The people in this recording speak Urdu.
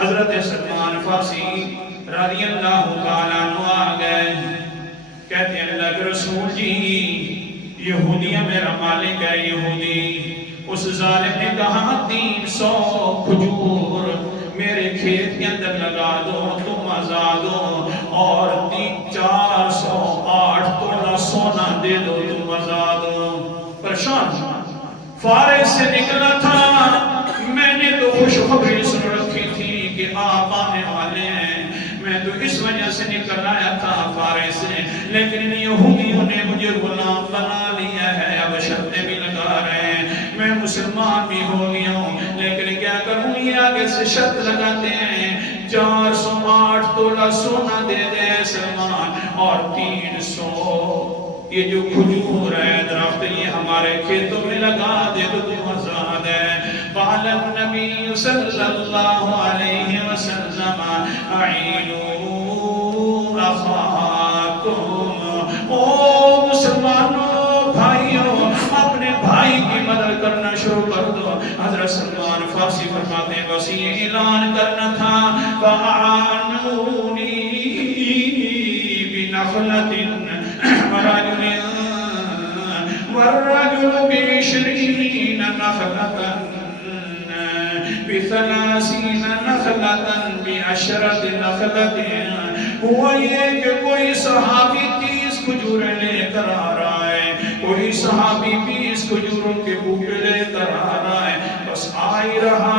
حضرت سلمان فارسی رضی اللہ تعالیٰ عنہ آ گئے، کہتے ہیں اللہ کے رسول جی یہودیہ میرا مالک ہے یہودی، اس ظالم نے کہا 300 کھجور میرے کھیت کے اندر لگا دو، تم آزاد ہو، اور 408 تولہ سونا دے دو، تم آزاد ہو۔ پریشان فارس سے نکلا تھا، میں نے تو خوشخبری سن رکھی تھی کہ آپ آنے والے ہیں، میں تو اس وجہ سے نکل آیا تھا فارس سے، لیکن ان یہودیوں نے مجھے غلام بنا لیا ہے، اب شرطیں بھی لگا رہے ہیں، میں مسلمان بھی ہو گیا ہوں، لیکن کیا کروں، یہ آگے سے شرط لگاتے ہیں 408 تولہ سونا دے دے سلمان، اور 300 یہ جو کھجور ہے درخت یہ ہمارے کھیتوں میں لگا دے تو تم آزاد ہے۔ قال النبی صلی اللہ علیہ وسلم اعینوا اخاکم، او مسلمانوں بھائیوں اپنے بھائی کی مدد کرنا شروع کر دو۔ حضرت سلمان فارسی فرماتے ہیں بس یہ اعلان کرنا تھا فَأَعَانُونِي بِنَخْلَةٍ والرجل ب20 نخلة ب30 نخلة ب10 نخلة، ہوا یہ کہ کوئی صحابی 30 کھجوریں لے کر آ رہا ہے، کوئی صحابی 20 کھجوروں کے بوٹے لے کر آ رہا ہے، بس آ ہی رہا